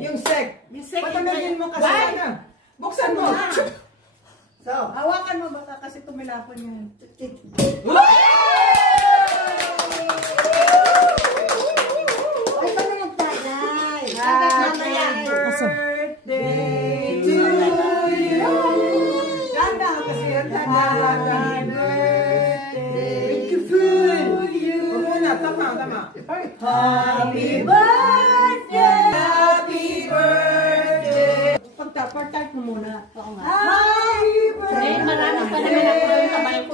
Yung sec. Patanagin mo kasi sana. Buksan mo. So, hawakan mo baka kasi tumilapon yan. Ay, paano magtanay? Happy birthday to you. Ganda kasi yan. Happy birthday to you. Tama. Happy birthday. Happy birthday. Pag-type mo muna. Oo nga. Happy birthday. Marami pa naman ako yung kamay ko.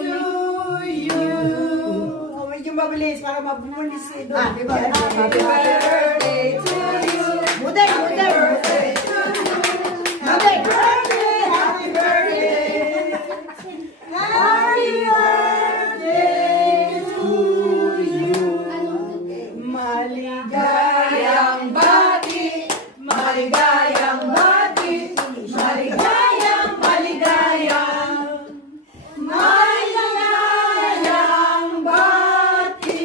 Medyo mabilis para mabulis ito. Happy birthday to you. Muday. Happy birthday to you. Happy birthday. Happy birthday. Happy birthday to you. Maligayang bati. Maligayang bati. Maligayang bati.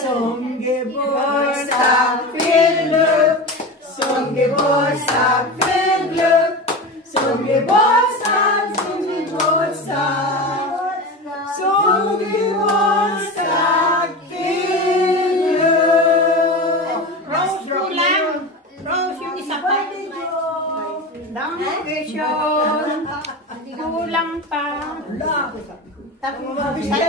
Songebor sa Philip. Songebor sa Philip. Songebor sa Philip. Rose kulang. Rose yung isa pa. Damnation. Kulang pa. Tatlo naman yun.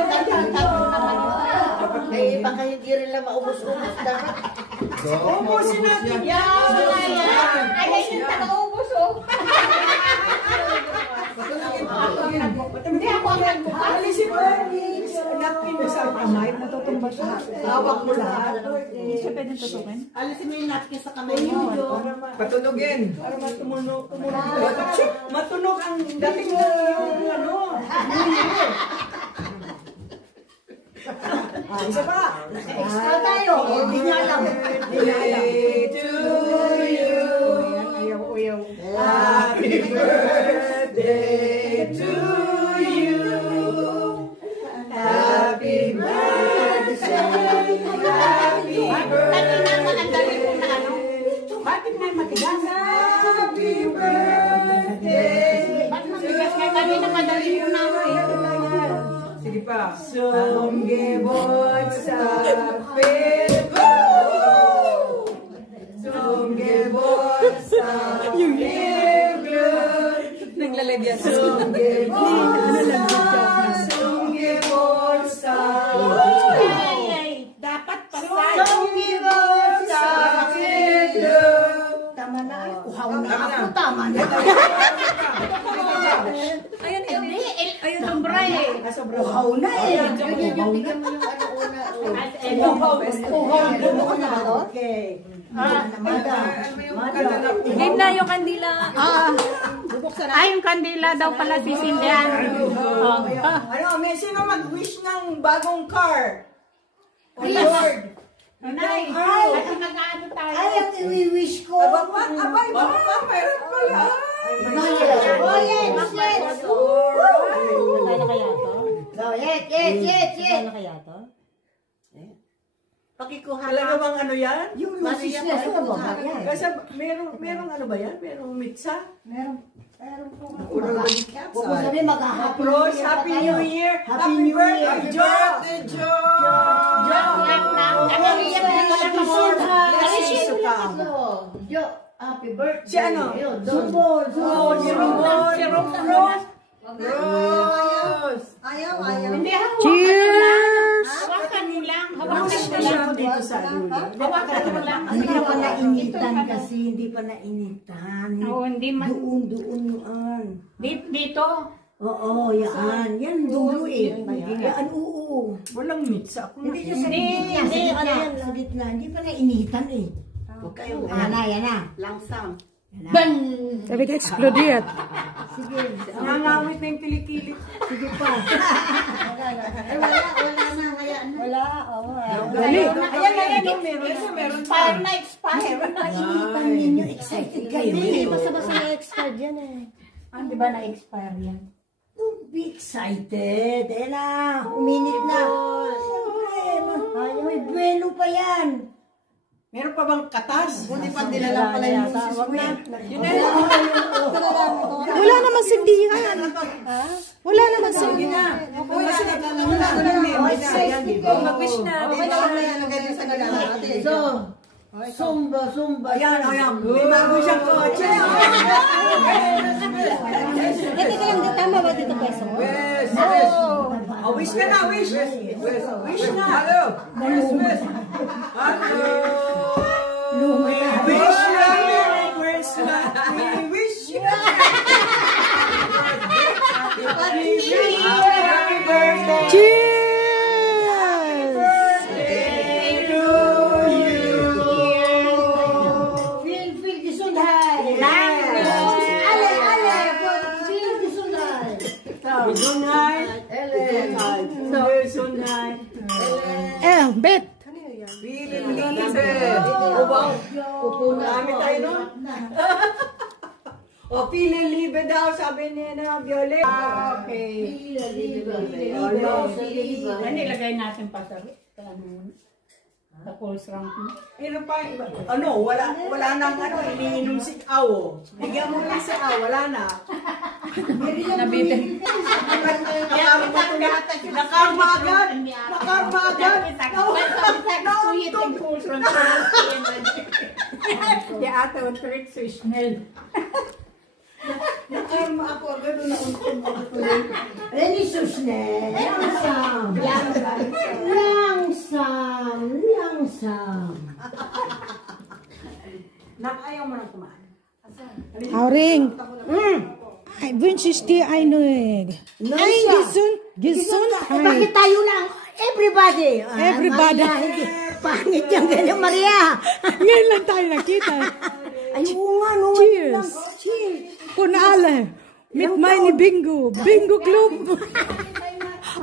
Eh, baka hindi rin lang maubos-ubos dapat. Ubusin natin yan. Ay, yung taga-ubos oh. Hindi ako ang nagbukas. Alisin mo. Napkin mo sa kamay. Matutumba siya. Hawak mo lahat. Hindi siya pwedeng tutukin. Alisin mo yung napkin sa kamay mo. Patulogin. Para matumunog. Matunog ang dating na yung ano. Isa pa. Extra tayo. Hindi niya alam. Birthday to you. Ayaw. Happy birthday to you. Happy birthday. Happy birthday. Bakit na matigas? Happy birthday. Bakit matigas nga kami na madali mo na ako eh. Sige pa. Songebor sa Philip. Songebor sa Philip. Naglalagyan. Songebor sa Dapat pasay. Songebor sa Philip. Tama na. Uhaw na ako. Tama na. Ayun, hindi. Ayun, sombra eh. Uhaw na eh. Yun yung bigyan mo yung ano una. Uhaw na. Okay. Game na yung kandila. Ay, yung kandila daw pala sisindihan. Ano, may sino mag-wish ng bagong car? Lord. Nanay, at nag-ano tayo. Ay, ang i-wish ko. Abay, mayroon pala. Oh, yes. Magkano kaya to? Oh, yes. Magkano kaya to? Pakikuha Talaga bang ano yan? yung lusis niya sa baba yan. Kasi merong ano ba yan? Merong mitsa? Meron po. Huwag Huwag mo sabihin mag-happy Rose, Happy New Year! Happy New Year! Happy birthday, Joe! Joke lang. Ano iyak na wala ka more? Jo, happy birthday. Si ano? Zumbo. Si Rose! Rose! Ayaw. Hindi, Cheers! hawakan mo lang. Hawakan Rose mo na siya lang. dito sa dulo. Hawakan mo lang. Hindi pa nainitan kasi, hindi pa nainitan. Oo, hindi man. Doon yun. Dito. Oo, yan. Yan dulo eh. Yan, oo. Walang mitsa. Hindi siya sa gitna. Sa gitna. Hindi pa nainitan eh. Huwag kayo. Yan na. Langsam. Ban! Sabi ka explodiert. Sige. Nangangawit na yung kilikili. Sige pa. Wala na. Hayaan na. Wala. Dali. Ayan, meron. Fire na expire. Nainitan ninyo. Excited kayo. Hindi, basta-basta na-expired yan eh. Di ba na-expire yan? Don't be excited. Eh na. Uminit na. Ay, may buwelo pa yan. Meron pa bang katas? Buti pa dinala pala yung Wala naman sindihan. Wala naman sindihan. Mag-wish na. So, Zumba. Ayan. May bago siyang kotse. Ito ka lang, tama ba dito peso? Wish. Wish ka na, wish. Wish na. Hello. Wish. Hello. We wish you a Merry Christmas. We wish you a Happy birthday. Cheers! Feel Gesundheit. Alle. Feel Gesundheit. Gesundheit. Bet. Feeling Liebe. Upo na. Kami tayo nun. O, Feeling Liebe daw, sabi niya na Violet. Okay. Ano ilagay natin pa sa pulse rank mo? Wala nang iniinom si Aw. Bigyan mo lang si Aw, wala na. Nabitin. Nakarma agad. Sweet and pulse rank. Di ate, ang trick so schnell. Nakarma ako agad na Nicht so schnell. Langsam. Nakayaw mo nang kumain. Auring. Ich wünsche dir eine Gesundheit. Bakit tayo lang? Everybody. Everybody. Maria, hindi. Pangit yung ganyan, Maria. Ngayon lang tayo nakita. Ay, oo nga, no. Cheers. Cheers. Von alle. Mit meine Bingo. Bingo Club.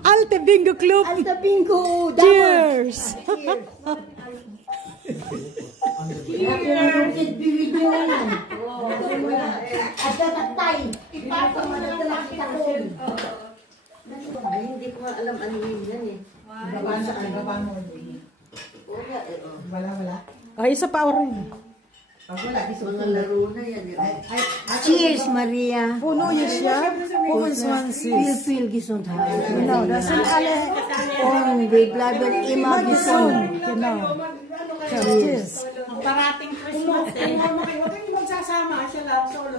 Alte Bingo Club. Alta bingo. Cheers. Video yan. At tatatay. Ipasa mo na lang kita ko. Ay, hindi ko alam ano yun yan eh. Gaba mo. Wala. Ay, isa pa Auring. Mga laro na yan. Cheers, Maria. Puno niya siya. 25. Viel Gesundheit. Genau, das sind alle. Und wir bleiben immer gesund. Genau. Cheers. Parating Christmas eh. Huwag kayong magsasama siya lang solo.